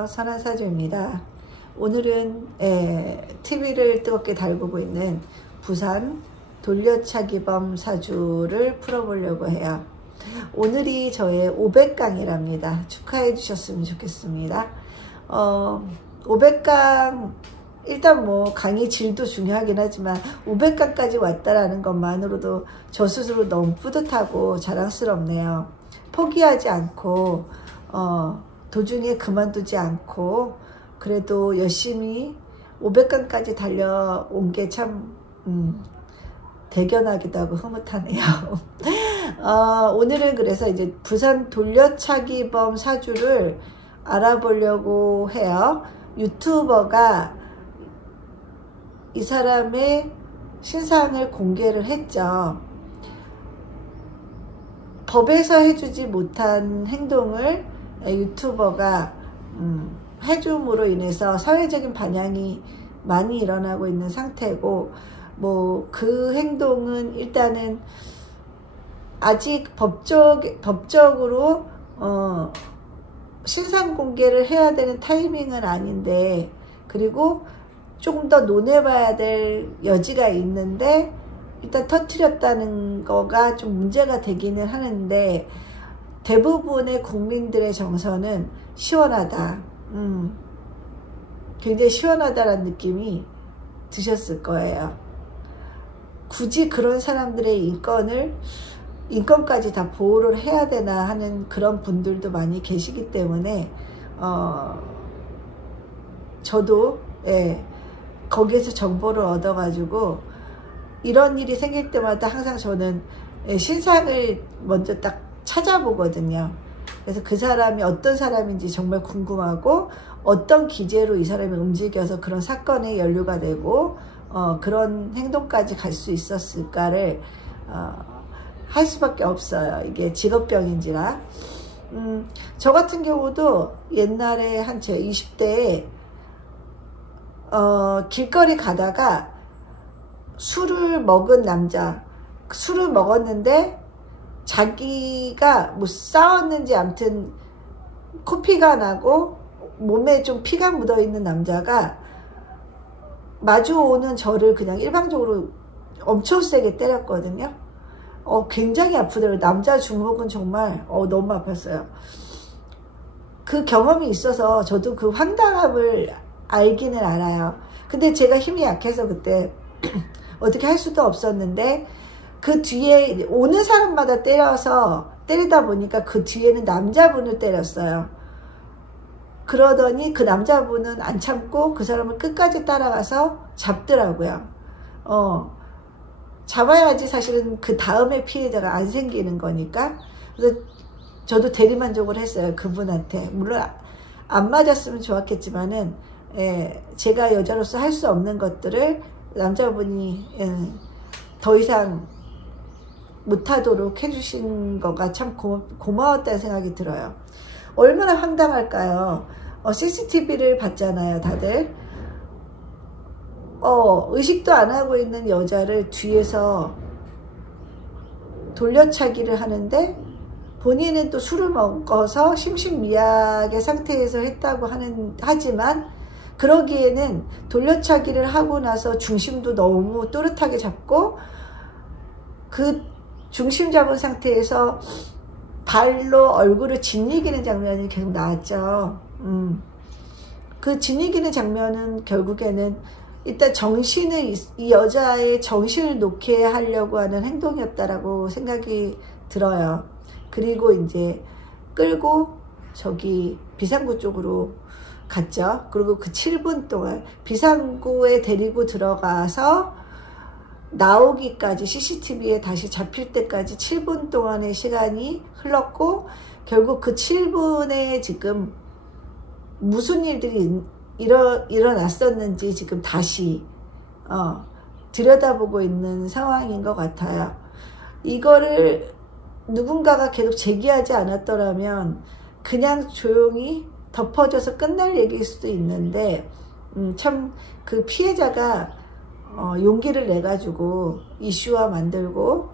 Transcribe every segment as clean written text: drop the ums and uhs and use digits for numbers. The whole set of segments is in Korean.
안녕하세요. 선한사주입니다. 오늘은 TV를 뜨겁게 달구고 있는 부산 돌려차기범 사주를 풀어보려고 해요. 오늘이 저의 500강이랍니다. 축하해 주셨으면 좋겠습니다. 500강 일단 뭐 강의 질도 중요하긴 하지만 500강까지 왔다라는 것만으로도 저 스스로 너무 뿌듯하고 자랑스럽네요. 포기하지 않고 도중에 그만두지 않고 그래도 열심히 500강까지 달려온 게 참 대견하기도 하고 흐뭇하네요. 오늘은 그래서 이제 부산 돌려차기범 사주를 알아보려고 해요. 유튜버가 이 사람의 신상을 공개를 했죠. 법에서 해주지 못한 행동을 유튜버가 해줌으로 인해서 사회적인 반향이 많이 일어나고 있는 상태고, 뭐 그 행동은 일단은 아직 법적으로 신상 공개를 해야 되는 타이밍은 아닌데, 그리고 조금 더 논해봐야 될 여지가 있는데 일단 터뜨렸다는 거가 좀 문제가 되기는 하는데, 대부분의 국민들의 정서는 시원하다. 굉장히 시원하다라는 느낌이 드셨을 거예요. 굳이 그런 사람들의 인권까지 다 보호를 해야 되나 하는 그런 분들도 많이 계시기 때문에 저도 거기에서 정보를 얻어가지고 이런 일이 생길 때마다 항상 저는 신상을 먼저 딱 찾아보거든요. 그래서 그 사람이 어떤 사람인지 정말 궁금하고, 어떤 기제로 이 사람이 움직여서 그런 사건에 연루가 되고 그런 행동까지 갈 수 있었을까를 할 수밖에 없어요. 이게 직업병인지라. 저 같은 경우도 옛날에 한 제 20대에 길거리 가다가 술을 먹은 남자, 술을 먹었는데 자기가 뭐 싸웠는지 아무튼 코피가 나고 몸에 좀 피가 묻어 있는 남자가 마주오는 저를 그냥 일방적으로 엄청 세게 때렸거든요. 굉장히 아프더라고요. 남자 주먹은 정말 너무 아팠어요. 그 경험이 있어서 저도 그 황당함을 알기는 알아요. 근데 제가 힘이 약해서 그때 어떻게 할 수도 없었는데, 그 뒤에 오는 사람마다 때리다 보니까 그 뒤에는 남자분을 때렸어요. 그러더니 그 남자분은 안 참고 그 사람을 끝까지 따라가서 잡더라고요. 잡아야지 사실은 그 다음에 피해자가 안 생기는 거니까. 그래서 저도 대리만족을 했어요, 그분한테. 물론 안 맞았으면 좋았겠지만은 제가 여자로서 할 수 없는 것들을 남자분이 더 이상 못하도록 해주신 거가 참 고마웠다는 생각이 들어요. 얼마나 황당할까요? CCTV를 봤잖아요, 다들. 의식도 안 하고 있는 여자를 뒤에서 돌려차기를 하는데, 본인은 또 술을 먹어서 심신미약의 상태에서 했다고 하지만, 그러기에는 돌려차기를 하고 나서 중심도 너무 또렷하게 잡고, 그 중심 잡은 상태에서 발로 얼굴을 짓이기는 장면이 계속 나왔죠. 그 짓이기는 장면은 결국에는 일단 이 여자의 정신을 놓게 하려고 하는 행동이었다라고 생각이 들어요. 그리고 이제 끌고 저기 비상구 쪽으로 갔죠. 그리고 그 7분 동안 비상구에 데리고 들어가서 나오기까지, CCTV에 다시 잡힐 때까지 7분 동안의 시간이 흘렀고, 결국 그 7분에 지금 무슨 일들이 일어났었는지 지금 다시 들여다보고 있는 상황인 것 같아요. 이거를 누군가가 계속 제기하지 않았더라면 그냥 조용히 덮어져서 끝날 얘기일 수도 있는데, 참 그 피해자가 용기를 내가지고 이슈화 만들고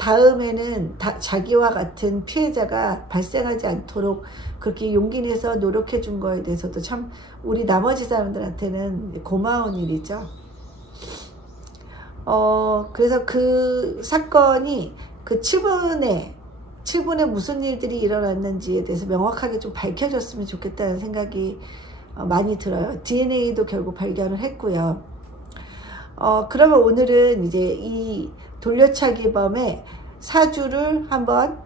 다음에는 자기와 같은 피해자가 발생하지 않도록 그렇게 용기 내서 노력해 준 거에 대해서도 참 우리 나머지 사람들한테는 고마운 일이죠. 그래서 그 사건이 그 7분에 무슨 일들이 일어났는지에 대해서 명확하게 좀 밝혀졌으면 좋겠다는 생각이 많이 들어요. DNA도 결국 발견을 했고요. 그러면 오늘은 이제 이 돌려차기범의 사주를 한번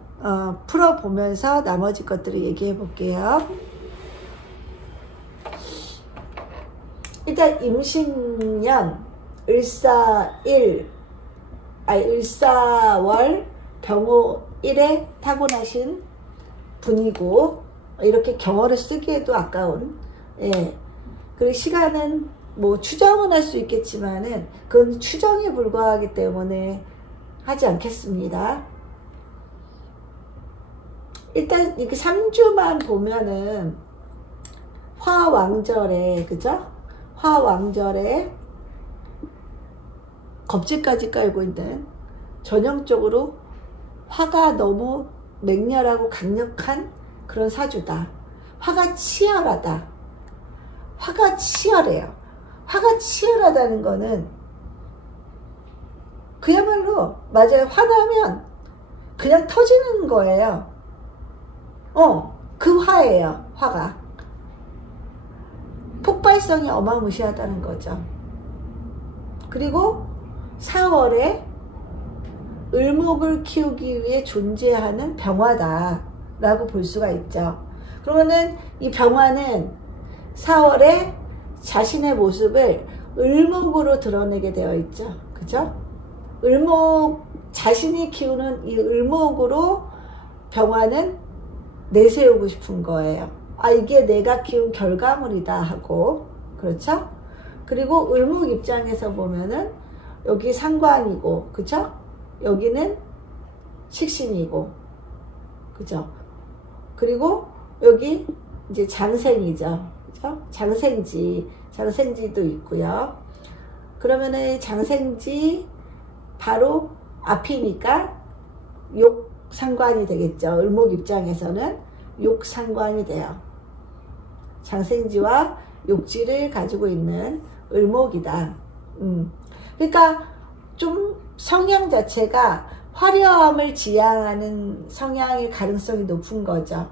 풀어보면서 나머지 것들을 얘기해 볼게요. 일단 임신년 을사월 병호 1에 타고나신 분이고, 이렇게 경어를 쓰기에도 아까운, 예. 그리고 시간은 뭐 추정은 할 수 있겠지만은 그건 추정에 불과하기 때문에 하지 않겠습니다. 일단 이렇게 3주만 보면은 화왕절에, 그죠? 화왕절에 겁질까지 깔고 있는, 전형적으로 화가 너무 맹렬하고 강력한 그런 사주다. 화가 치열하다. 화가 치열해요. 화가 치열하다는 거는 그야말로 맞아요. 화나면 그냥 터지는 거예요. 그 화예요. 화가. 폭발성이 어마무시하다는 거죠. 그리고 4월에 을목을 키우기 위해 존재하는 병화다 라고 볼 수가 있죠. 그러면은 이 병화는 4월에 자신의 모습을 을목으로 드러내게 되어 있죠. 그죠? 을목, 자신이 키우는 이 을목으로 병화는 내세우고 싶은 거예요. 아, 이게 내가 키운 결과물이다 하고. 그렇죠? 그리고 을목 입장에서 보면은 여기 상관이고, 그쵸? 여기는 식신이고, 그죠? 그리고 여기 이제 장생이죠. 그죠? 장생지도 있고요. 그러면은 장생지 바로 앞이니까 욕상관이 되겠죠. 을목 입장에서는 욕상관이 돼요. 장생지와 욕지를 가지고 있는 을목이다. 그러니까 좀 성향 자체가 화려함을 지향하는 성향의 가능성이 높은 거죠.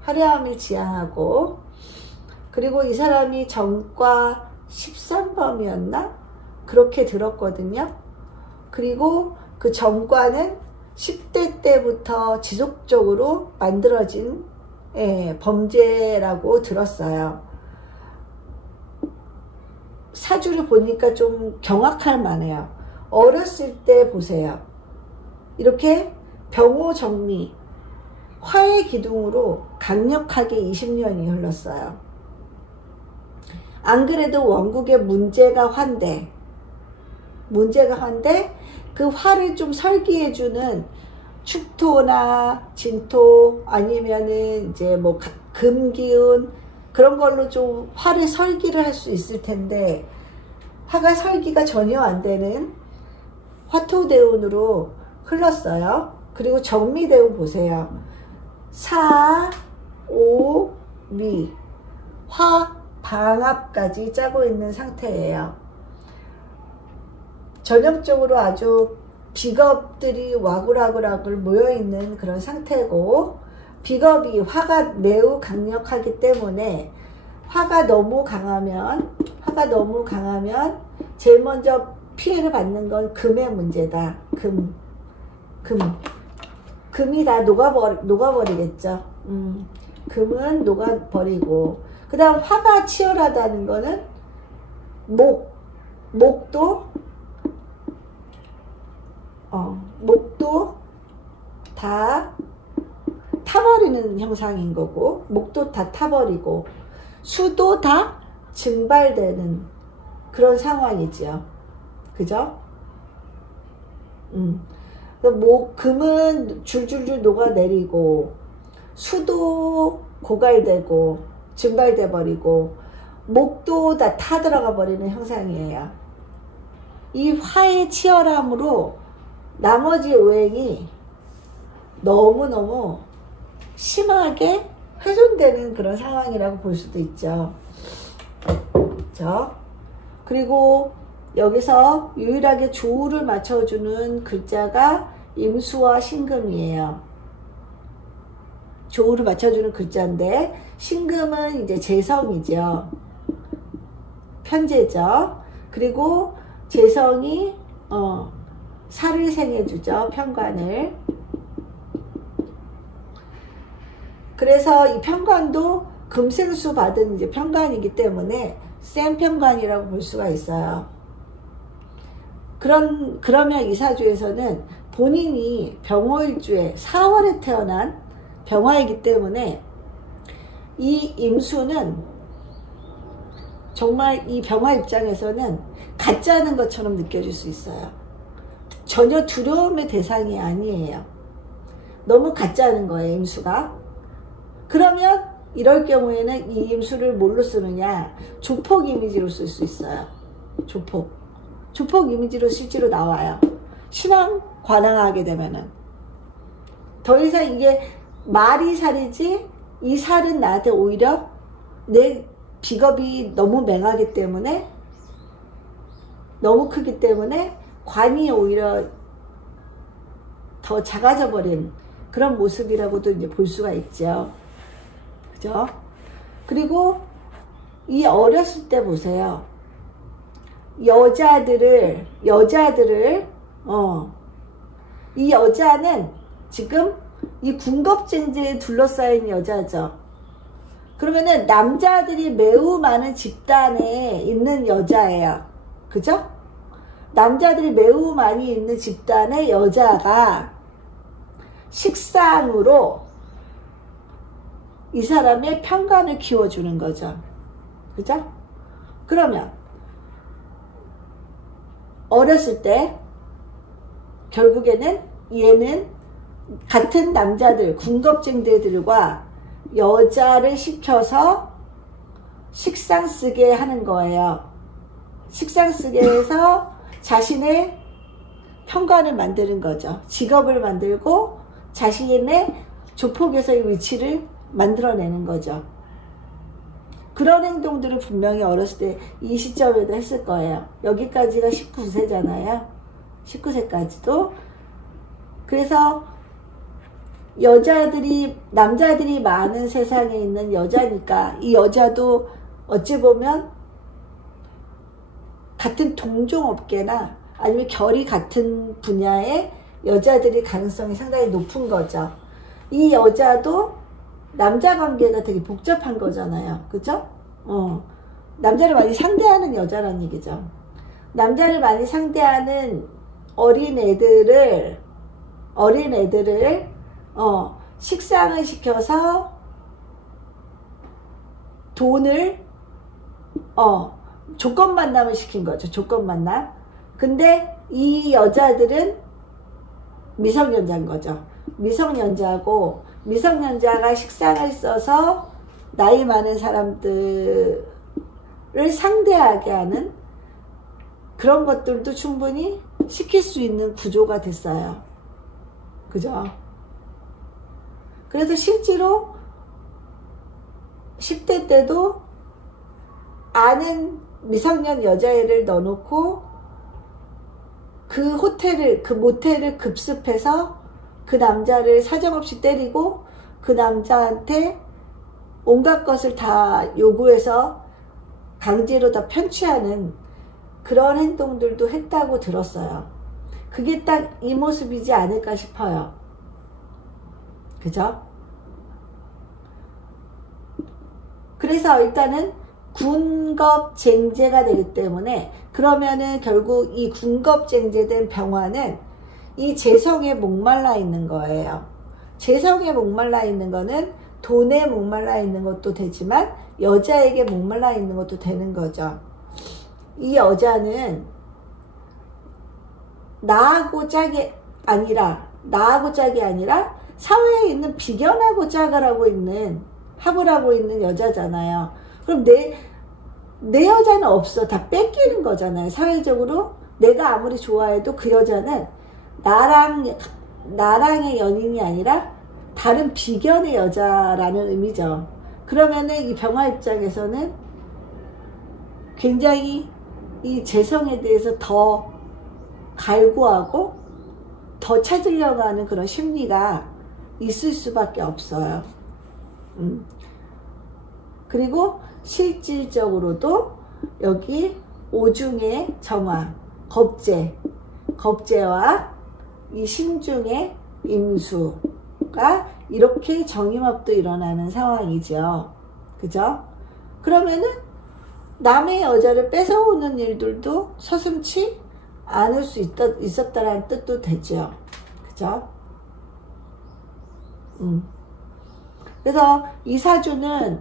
화려함을 지향하고, 그리고 이 사람이 정과 13범이었나? 그렇게 들었거든요. 그리고 그 정과는 10대 때부터 지속적으로 만들어진 범죄라고 들었어요. 사주를 보니까 좀 경악할 만해요. 어렸을 때 보세요. 이렇게 병호 정미, 화의 기둥으로 강력하게 20년이 흘렀어요. 안 그래도 원국의 문제가 화인데 그 화를 좀 설기해주는 축토나 진토 아니면은 이제 뭐 금기운 그런 걸로 좀 화를 설기를 할 수 있을 텐데, 화가 설기가 전혀 안 되는 화토대운으로 흘렀어요. 그리고 정미대운 보세요. 사, 오, 미, 화, 방합까지 짜고 있는 상태예요. 전형적으로 아주 비겁들이 와글와글 모여있는 그런 상태고, 비겁이 화가 매우 강력하기 때문에 화가 너무 강하면 제일 먼저 피해를 받는 건 금의 문제다. 금이 다 녹아버리겠죠. 금은 녹아버리고, 그 다음 화가 치열하다는 거는 목도 다 타버리는 형상인 거고, 목도 다 타버리고, 수도 다 증발되는 그런 상황이죠. 그죠? 금은 줄줄줄 녹아내리고, 수도 고갈되고, 증발돼 버리고, 목도 다 타들어가 버리는 형상이에요. 이 화의 치열함으로 나머지 오행이 너무너무 심하게 훼손되는 그런 상황이라고 볼 수도 있죠. 그렇죠? 그리고 여기서 유일하게 조우를 맞춰주는 글자가 임수와 신금이에요. 조우를 맞춰주는 글자인데 신금은 이제 재성이죠. 편재죠. 그리고 재성이 살을 생해주죠. 편관을. 그래서 이 편관도 금생수 받은 이제 편관이기 때문에 센 편관이라고 볼 수가 있어요. 그러면 이 사주에서는 본인이 병호일주에 4월에 태어난 병화이기 때문에 이 임수는 정말 이 병화 입장에서는 가짜는 것처럼 느껴질 수 있어요. 전혀 두려움의 대상이 아니에요. 너무 가짜는 거예요, 임수가. 그러면 이럴 경우에는 이 임수를 뭘로 쓰느냐? 조폭 이미지로 쓸 수 있어요. 조폭 이미지로 실제로 나와요. 신앙 관항하게 되면은. 더 이상 이게 말이 살이지, 이 살은 나한테 오히려 내 비겁이 너무 맹하기 때문에, 너무 크기 때문에 관이 오히려 더 작아져 버린 그런 모습이라고도 이제 볼 수가 있죠. 그죠? 그리고 이 어렸을 때 보세요. 여자들을 이 여자는 지금 이 군겁쟁제에 둘러싸인 여자죠. 그러면은 남자들이 매우 많은 집단에 있는 여자예요. 그죠? 남자들이 매우 많이 있는 집단의 여자가 식상으로 이 사람의 편관을 키워주는 거죠. 그죠? 그러면 어렸을 때 결국에는 얘는 같은 남자들, 군겁쟁들과 여자를 시켜서 식상 쓰게 하는 거예요. 식상 쓰게 해서 자신의 편관을 만드는 거죠. 직업을 만들고 자신의 조폭에서의 위치를 만들어내는 거죠. 그런 행동들을 분명히 어렸을 때 이 시점에도 했을 거예요. 여기까지가 19세잖아요. 19세까지도. 그래서 남자들이 많은 세상에 있는 여자니까 이 여자도 어찌 보면 같은 동종업계나 아니면 결이 같은 분야의 여자들이 가능성이 상당히 높은 거죠. 이 여자도 남자 관계가 되게 복잡한 거잖아요. 그죠? 남자를 많이 상대하는 여자라는 얘기죠. 남자를 많이 상대하는 어린 애들을 식상을 시켜서 돈을 조건 만남을 시킨 거죠. 조건 만남. 근데 이 여자들은 미성년자인 거죠. 미성년자고 미성년자가 식상을 써서 나이 많은 사람들을 상대하게 하는 그런 것들도 충분히 시킬 수 있는 구조가 됐어요. 그죠? 그래서 실제로 10대 때도 아는 미성년 여자애를 넣어놓고 그 모텔을 급습해서 그 남자를 사정없이 때리고 그 남자한테 온갖 것을 다 요구해서 강제로 다 편취하는 그런 행동들도 했다고 들었어요. 그게 딱 이 모습이지 않을까 싶어요. 그죠? 그래서 일단은 군겁쟁제가 되기 때문에 그러면은 결국 이 군겁쟁제된 병화는 이 재성에 목말라 있는 거예요. 재성에 목말라 있는 거는 돈에 목말라 있는 것도 되지만 여자에게 목말라 있는 것도 되는 거죠. 이 여자는 나하고 짝이 아니라 사회에 있는 비견하고 짝을 하고 있는 여자잖아요. 그럼 내 여자는 없어. 다 뺏기는 거잖아요. 사회적으로 내가 아무리 좋아해도 그 여자는 나랑의 연인이 아니라 다른 비견의 여자라는 의미죠. 그러면은 이 병화 입장에서는 굉장히 이 재성에 대해서 더 갈구하고 더 찾으려고 하는 그런 심리가 있을 수밖에 없어요. 그리고 실질적으로도 여기 오중의 정화, 겁재와 이 신중의 임수가 이렇게 정임합도 일어나는 상황이죠. 그죠? 그러면은 남의 여자를 뺏어오는 일들도 서슴치 않을 수 있었다라는 뜻도 되죠. 그죠? 그래서 이 사주는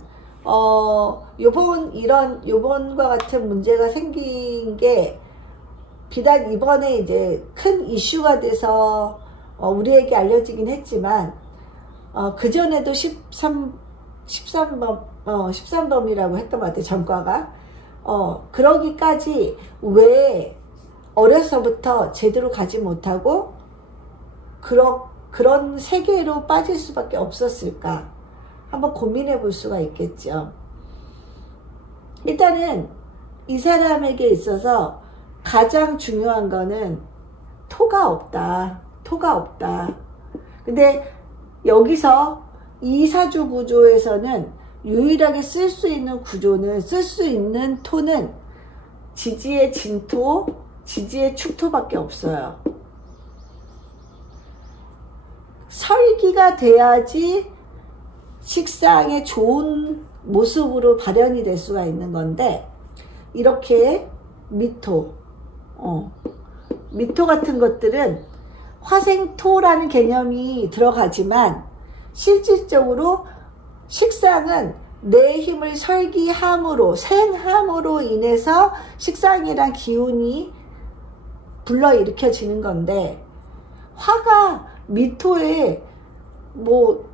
요번과 같은 문제가 생긴 게 비단 이번에 이제 큰 이슈가 돼서 우리에게 알려지긴 했지만 그전에도 13범이라고 했던 것 같아요. 전과가. 그러기까지 왜 어려서부터 제대로 가지 못하고 그런 세계로 빠질 수밖에 없었을까? 한번 고민해 볼 수가 있겠죠. 일단은 이 사람에게 있어서 가장 중요한 거는 토가 없다. 근데 여기서 이 사주 구조에서는 유일하게 쓸 수 있는 토는 지지의 진토, 지지의 축토밖에 없어요. 설기가 돼야지 식상에 좋은 모습으로 발현이 될 수가 있는 건데, 이렇게 미토 같은 것들은 화생토라는 개념이 들어가지만 실질적으로 식상은 내 힘을 생함으로 인해서 식상이란 기운이 불러일으켜지는 건데, 화가 미토에 뭐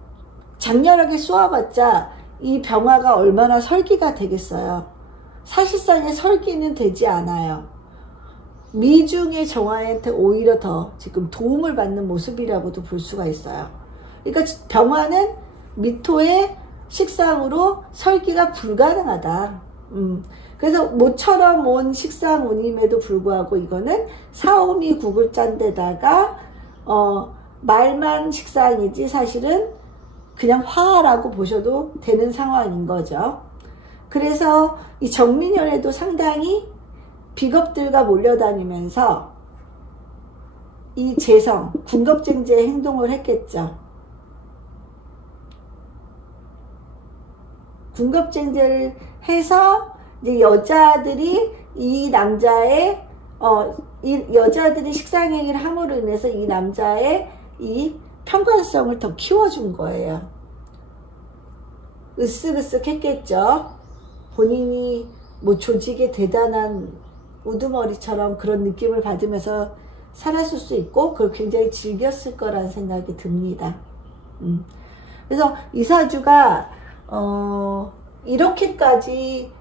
장렬하게 쏘아봤자 이 병화가 얼마나 설기가 되겠어요. 사실상의 설기는 되지 않아요. 미중의 정화한테 오히려 더 지금 도움을 받는 모습이라고도 볼 수가 있어요. 그러니까 병화는 미토의 식상으로 설기가 불가능하다. 그래서 모처럼 온 식상운임에도 불구하고 이거는 사오미 구글자인데다가 말만 식상이지 사실은 그냥 화라고 보셔도 되는 상황인 거죠. 그래서 이 정민년에도 상당히 비겁들과 몰려다니면서 이 재성, 군겁쟁제의 행동을 했겠죠. 군겁쟁제를 해서 이제 여자들이 여자들이 식상행위를 함으로 인해서 이 남자의 이 편관성을 더 키워준 거예요. 으쓱으쓱 했겠죠. 본인이 뭐 조직의 대단한 우두머리처럼 그런 느낌을 받으면서 살았을 수 있고 그걸 굉장히 즐겼을 거라는 생각이 듭니다. 그래서 이 사주가 이렇게까지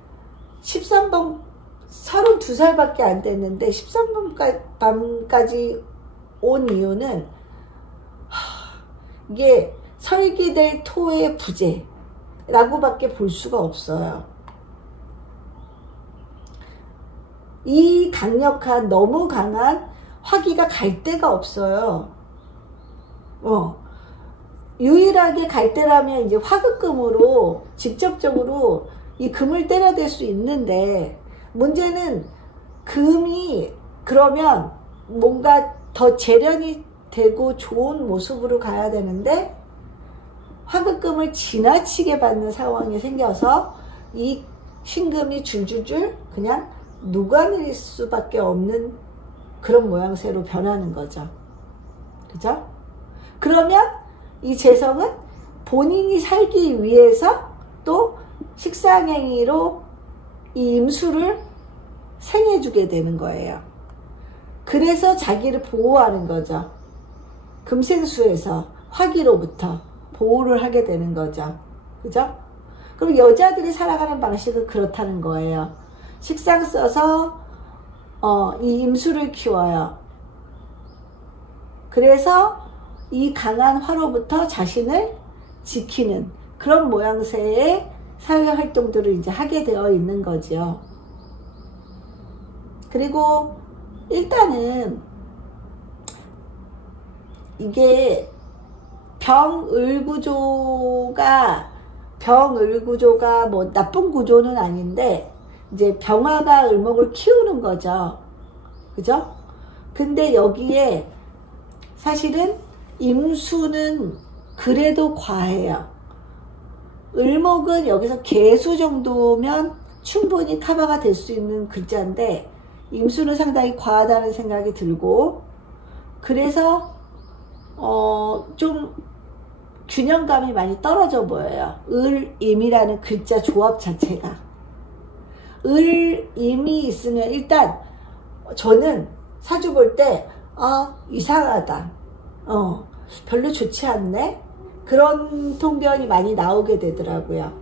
13번 32살밖에 안 됐는데 13번까지 온 이유는 이게 설기될 토의 부재라고 밖에 볼 수가 없어요. 이 강력한 너무 강한 화기가 갈 데가 없어요. 유일하게 갈 때라면 이제 화극금으로 직접적으로 이 금을 때려댈 수 있는데, 문제는 금이 그러면 뭔가 더 재련이 되고 좋은 모습으로 가야 되는데 화극금을 지나치게 받는 상황이 생겨서 이 신금이 줄줄줄 그냥 녹아내릴 수밖에 없는 그런 모양새로 변하는 거죠. 그죠? 그러면 이 재성은 본인이 살기 위해서 또 식상행위로 이 임수를 생해주게 되는 거예요. 그래서 자기를 보호하는 거죠. 금생수에서 화기로부터 보호를 하게 되는 거죠. 그죠? 그럼 여자들이 살아가는 방식은 그렇다는 거예요. 식상 써서 이 임수를 키워요. 그래서 이 강한 화로부터 자신을 지키는 그런 모양새의 사회활동들을 이제 하게 되어 있는 거죠. 그리고 일단은 이게 병을구조가 뭐 나쁜 구조는 아닌데 이제 병화가 을목을 키우는 거죠. 그죠? 근데 여기에 사실은 임수는 그래도 과해요. 을목은 여기서 개수 정도면 충분히 커버가 될 수 있는 글자인데 임수는 상당히 과하다는 생각이 들고, 그래서 좀 균형감이 많이 떨어져 보여요. 을임이라는 글자 조합 자체가. 을임이 있으면 일단 저는 사주 볼 때 이상하다, 별로 좋지 않네, 그런 통변이 많이 나오게 되더라고요.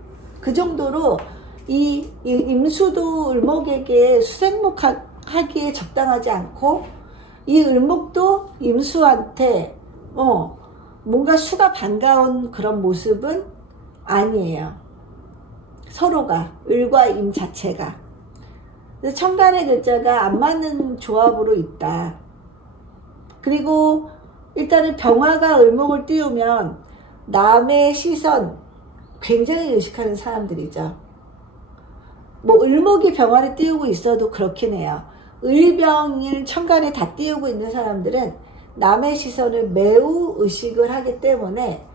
그 정도로 이 임수도 을목에게 수생목하기에 적당하지 않고, 이 을목도 임수한테 뭔가 수가 반가운 그런 모습은 아니에요. 서로가, 을과 임 자체가. 천간의 글자가 안 맞는 조합으로 있다. 그리고 일단은 병화가 을목을 띄우면 남의 시선 굉장히 의식하는 사람들이죠. 뭐 을목이 병화를 띄우고 있어도 그렇긴 해요. 을병일 천간에 다 띄우고 있는 사람들은 남의 시선을 매우 의식을 하기 때문에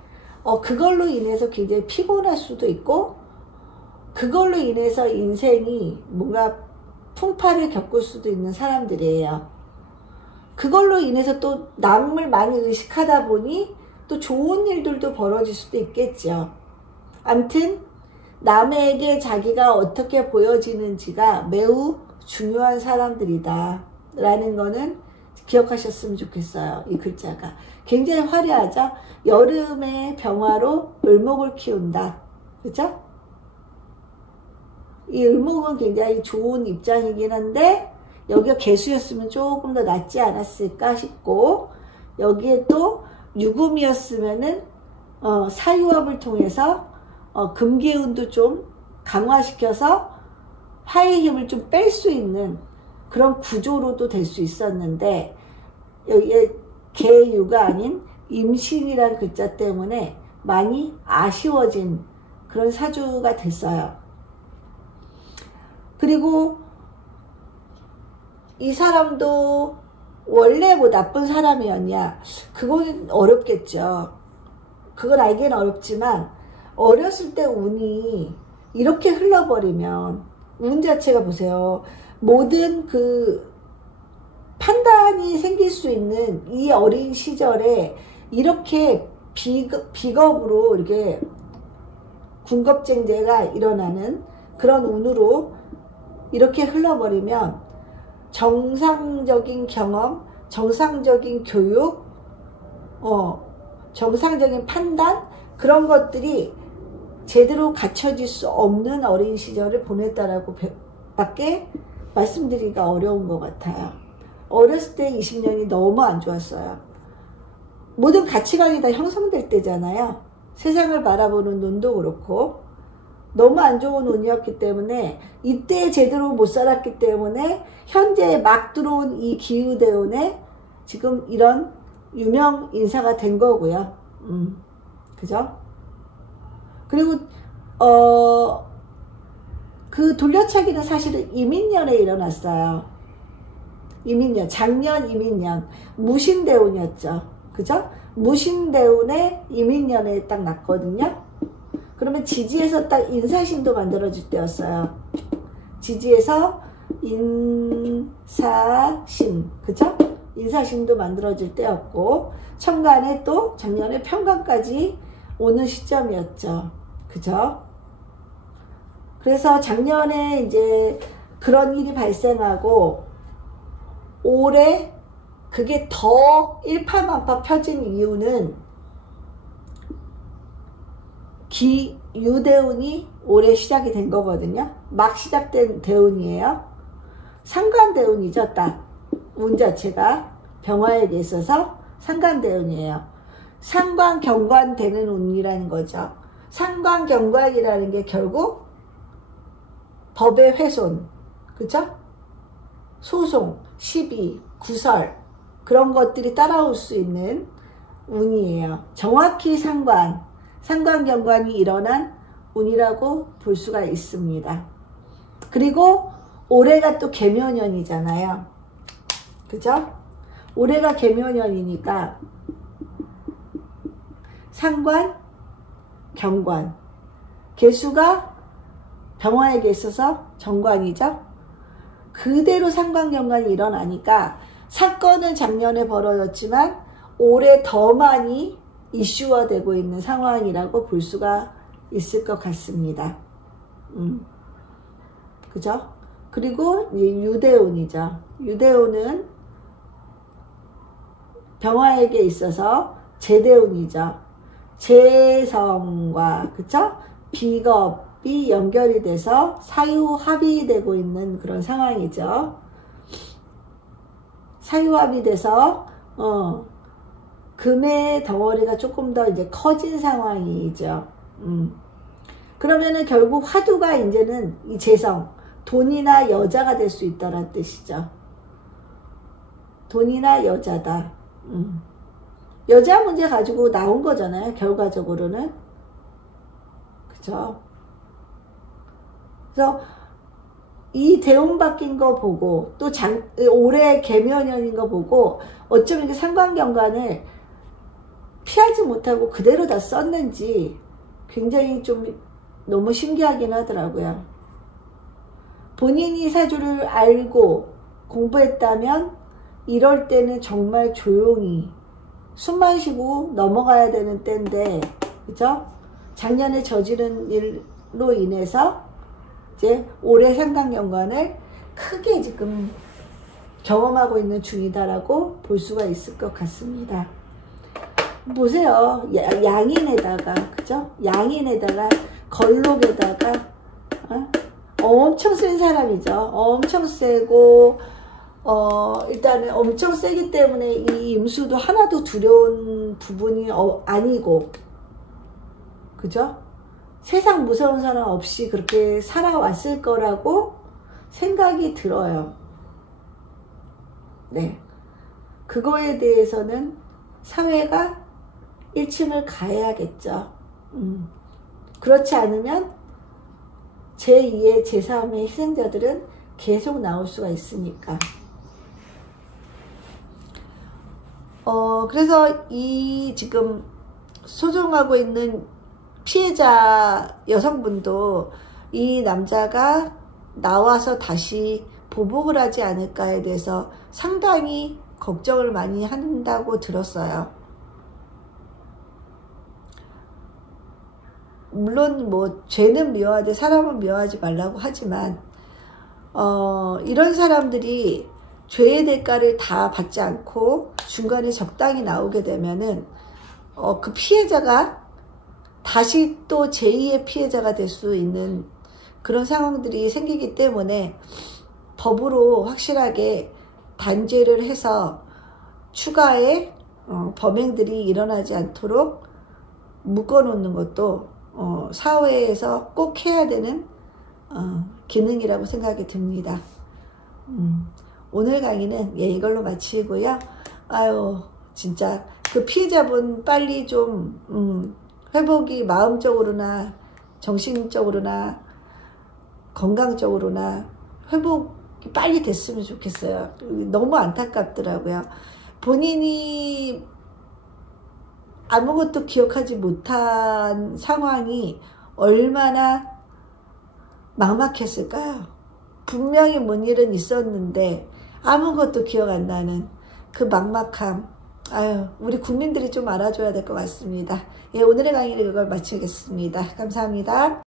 그걸로 인해서 굉장히 피곤할 수도 있고, 그걸로 인해서 인생이 뭔가 풍파를 겪을 수도 있는 사람들이에요. 그걸로 인해서 또 남을 많이 의식하다 보니 또 좋은 일들도 벌어질 수도 있겠죠. 암튼 남에게 자기가 어떻게 보여지는지가 매우 중요한 사람들이다 라는 거는 기억하셨으면 좋겠어요. 이 글자가 굉장히 화려하죠. 여름의 병화로 을목을 키운다, 그죠? 이 을목은 굉장히 좋은 입장이긴 한데 여기가 개수였으면 조금 더 낫지 않았을까 싶고, 여기에 또 유금이었으면은 사유합을 통해서 금기운도 좀 강화시켜서 화의 힘을 좀 뺄 수 있는 그런 구조로도 될 수 있었는데, 여기에 개유가 아닌 임신이라는 글자 때문에 많이 아쉬워진 그런 사주가 됐어요. 그리고 이 사람도 원래 뭐 나쁜 사람이었냐, 그건 어렵겠죠. 그건 알기는 어렵지만 어렸을 때 운이 이렇게 흘러버리면, 운 자체가 보세요, 모든 그 판단이 생길 수 있는 이 어린 시절에 이렇게 비겁으로 이렇게 군겁쟁제가 일어나는 그런 운으로 이렇게 흘러버리면 정상적인 경험, 정상적인 교육, 정상적인 판단, 그런 것들이 제대로 갖춰질 수 없는 어린 시절을 보냈다라고 밖에 말씀드리기가 어려운 것 같아요. 어렸을 때 20년이 너무 안 좋았어요. 모든 가치관이 다 형성될 때잖아요. 세상을 바라보는 눈도 그렇고 너무 안 좋은 운이었기 때문에, 이때 제대로 못 살았기 때문에 현재 막 들어온 이 기후대운에 지금 이런 유명 인사가 된 거고요. 그죠? 그리고 그 돌려차기는 사실은 이민년에 일어났어요. 이민년, 작년 이민년, 무신대운이었죠. 그죠? 무신대운에 이민년에 딱 났거든요. 그러면 지지에서 딱 인사신도 만들어질 때였어요. 지지에서 인사신, 그죠? 인사신도 만들어질 때였고, 천간에 또 작년에 편간까지 오는 시점이었죠. 그죠? 그래서 작년에 이제 그런 일이 발생하고, 올해 그게 더 일파만파 펴진 이유는 기유대운이 올해 시작이 된 거거든요. 막 시작된 대운이에요. 상관대운이죠. 딱 운 자체가 병화에게 있어서 상관대운이에요. 상관경관되는 운이라는 거죠. 상관경관이라는 게 결국 법의 훼손, 그죠? 소송, 시비, 구설 그런 것들이 따라올 수 있는 운이에요. 정확히 상관경관이 일어난 운이라고 볼 수가 있습니다. 그리고 올해가 또 개묘년이잖아요. 그죠? 올해가 개묘년이니까 상관, 경관, 개수가 병화에게 있어서 정관이죠. 그대로 상관경관이 일어나니까 사건은 작년에 벌어졌지만 올해 더 많이 이슈화 되고 있는 상황이라고 볼 수가 있을 것 같습니다. 그죠? 그리고 유대운이죠. 유대운은 병화에게 있어서 재대운이죠. 재성과 그쵸? 비겁이 연결이 돼서 사유합이 되고 있는 그런 상황이죠. 사유합이 돼서 금의 덩어리가 조금 더 이제 커진 상황이죠. 그러면은 결국 화두가 이제는 이 재성, 돈이나 여자가 될 수 있다는 뜻이죠. 돈이나 여자다. 여자 문제 가지고 나온 거잖아요. 결과적으로는. 그죠? 그래서 이 대운 바뀐 거 보고 또 올해 개묘년인 거 보고 어쩌면 이렇게 상관경관을 피하지 못하고 그대로 다 썼는지 굉장히 좀 너무 신기하긴 하더라고요. 본인이 사주를 알고 공부했다면 이럴 때는 정말 조용히 숨만 쉬고 넘어가야 되는 때인데, 그죠? 작년에 저지른 일로 인해서 이제 올해 상관경관을 크게 지금 경험하고 있는 중이다라고 볼 수가 있을 것 같습니다. 보세요. 양인에다가, 그죠? 양인에다가, 걸록에다가, 엄청 센 사람이죠. 엄청 세고, 일단은 엄청 세기 때문에 이 임수도 하나도 두려운 부분이 아니고, 그죠? 세상 무서운 사람 없이 그렇게 살아왔을 거라고 생각이 들어요. 네. 그거에 대해서는 사회가 일침을 가해야겠죠. 그렇지 않으면 제2의 제3의 희생자들은 계속 나올 수가 있으니까. 그래서 이 지금 소송하고 있는 피해자 여성분도 이 남자가 나와서 다시 보복을 하지 않을까에 대해서 상당히 걱정을 많이 한다고 들었어요. 물론 뭐 죄는 미워하되 사람은 미워하지 말라고 하지만 이런 사람들이 죄의 대가를 다 받지 않고 중간에 적당히 나오게 되면은 그 피해자가 다시 또 제2의 피해자가 될 수 있는 그런 상황들이 생기기 때문에 법으로 확실하게 단죄를 해서 추가의 범행들이 일어나지 않도록 묶어놓는 것도 사회에서 꼭 해야 되는 기능이라고 생각이 듭니다. 오늘 강의는 이걸로 마치고요. 아유 진짜 그 피해자분 빨리 좀 회복이 마음적으로나 정신적으로나 건강적으로나 회복이 빨리 됐으면 좋겠어요. 너무 안타깝더라고요. 본인이 아무것도 기억하지 못한 상황이 얼마나 막막했을까요? 분명히 뭔 일은 있었는데 아무것도 기억 안 나는 그 막막함. 아유, 우리 국민들이 좀 알아줘야 될 것 같습니다. 예, 오늘의 강의를 이걸 마치겠습니다. 감사합니다.